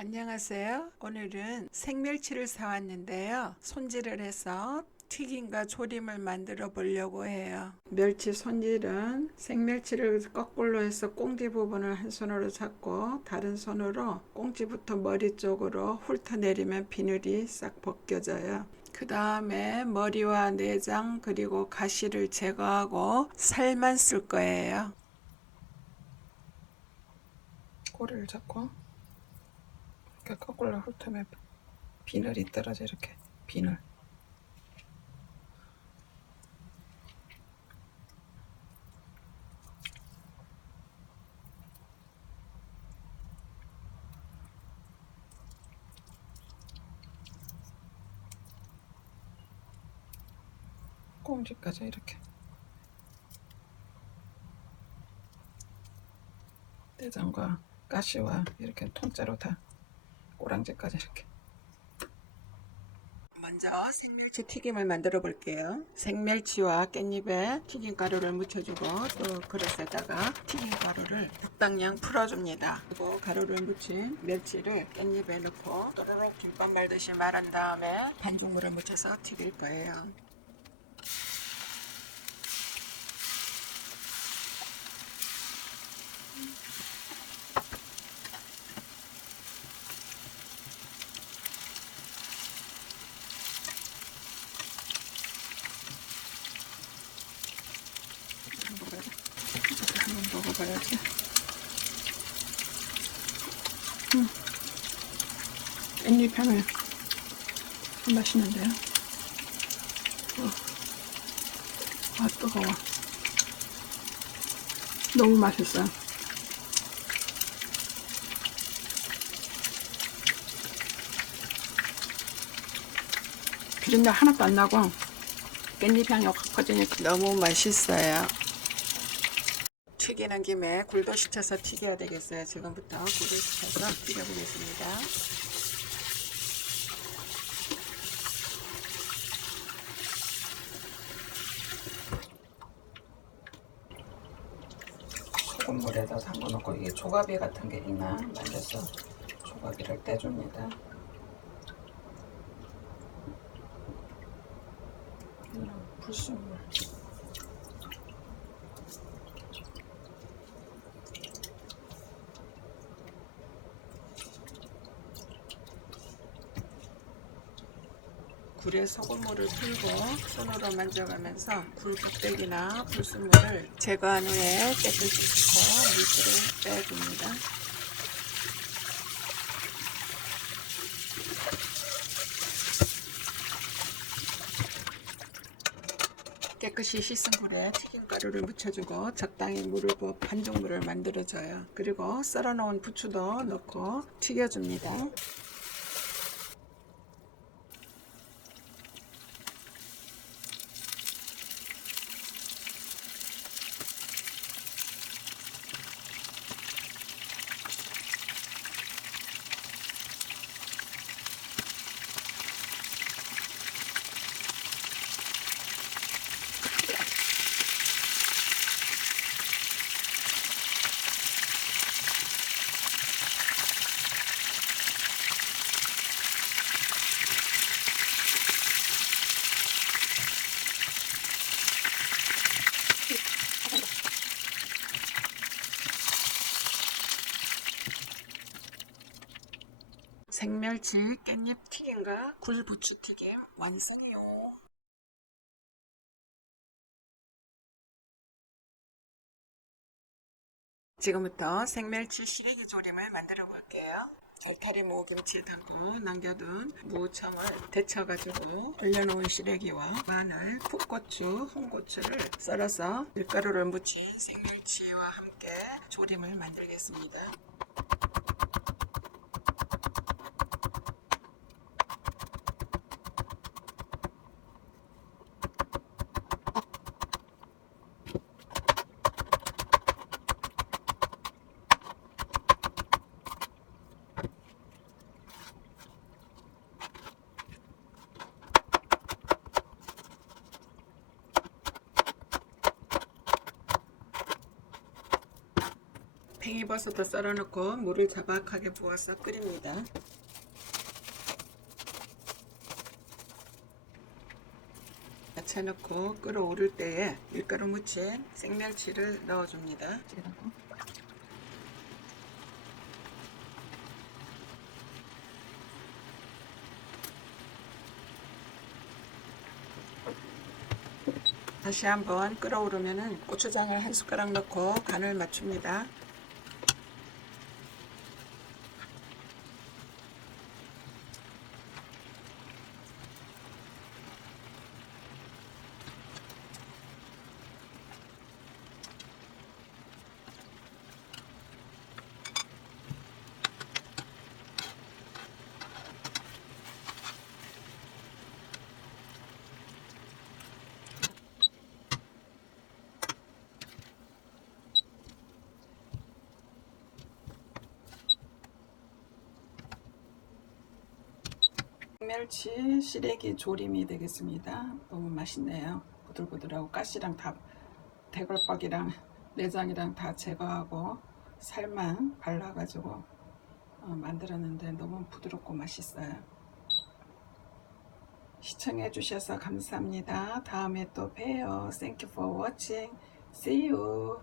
안녕하세요. 오늘은 생멸치를 사왔는데요. 손질을 해서 튀김과 조림을 만들어 보려고 해요. 멸치 손질은 생멸치를 거꾸로 해서 꽁지 부분을 한 손으로 잡고 다른 손으로 꽁지부터 머리 쪽으로 훑어내리면 비늘이 싹 벗겨져요. 그 다음에 머리와 내장 그리고 가시를 제거하고 살만 쓸 거예요. 꼬리를 잡고 거꾸로 훑으면 비늘이 떨어져 이렇게 비늘. 꽁지까지 이렇게 내장과 가시와 이렇게 통째로 다 꼬랑지까지 이렇게. 먼저 생멸치 튀김을 만들어 볼게요. 생멸치와 깻잎에 튀김가루를 묻혀주고 또 그릇에다가 튀김가루를 적당량 풀어줍니다. 그리고 가루를 묻힌 멸치를 깻잎에 넣고 또르륵 김밥 말듯이 말한 다음에 반죽물을 묻혀서 튀길 거예요 먹어봐야지. 음. 깻잎 하면 맛있는데요. 어. 아 뜨거워. 너무 맛있어요. 비린내 하나도 안 나고 깻잎 향이 확 퍼지니까 너무 맛있어요. 튀기는 김에 굴도 시켜서 튀겨야 되겠어요. 지금부터 굴을 시켜서 튀겨보겠습니다. 소금물에다 담궈놓고 이게 조가비 같은 게 있나 만져서 조가비를 떼줍니다. 이런 불순물. 굴에 소금물을 풀고 손으로 만져가면서 굴 껍데기나 불순물을 제거한 후에 깨끗이 씻고 물기를 빼줍니다. 깨끗이 씻은 굴에 튀김가루를 묻혀주고 적당히 물을 부어 반죽물을 만들어줘요. 그리고 썰어놓은 부추도 넣고 튀겨줍니다. 생멸치 깻잎 튀김과 굴부추 튀김 완성요. 지금부터 생멸치 시래기 조림을 만들어 볼게요. 알타리 무김치 담고 남겨둔 무청을 데쳐가지고 올려놓은 시래기와 마늘, 풋고추, 홍고추를 썰어서 밀가루를 묻힌 생멸치와 함께 조림을 만들겠습니다. 팽이 송이버섯도 썰어놓고 물을 자박하게 부어서 끓입니다. 넣고 끓어오를 때에 밀가루 묻힌 생멸치를 넣어줍니다. 다시 한번 끓어오르면 고추장을 한 숟가락 넣고 간을 맞춥니다. 멸치 시래기 조림이 되겠습니다. 너무 맛있네요. 부들부들하고 가시랑 다 대골박이랑 내장이랑 다 제거하고 살만 발라가지고 어, 만들었는데 너무 부드럽고 맛있어요. 시청해 주셔서 감사합니다. 다음에 또 봬요. Thank you for watching. See you.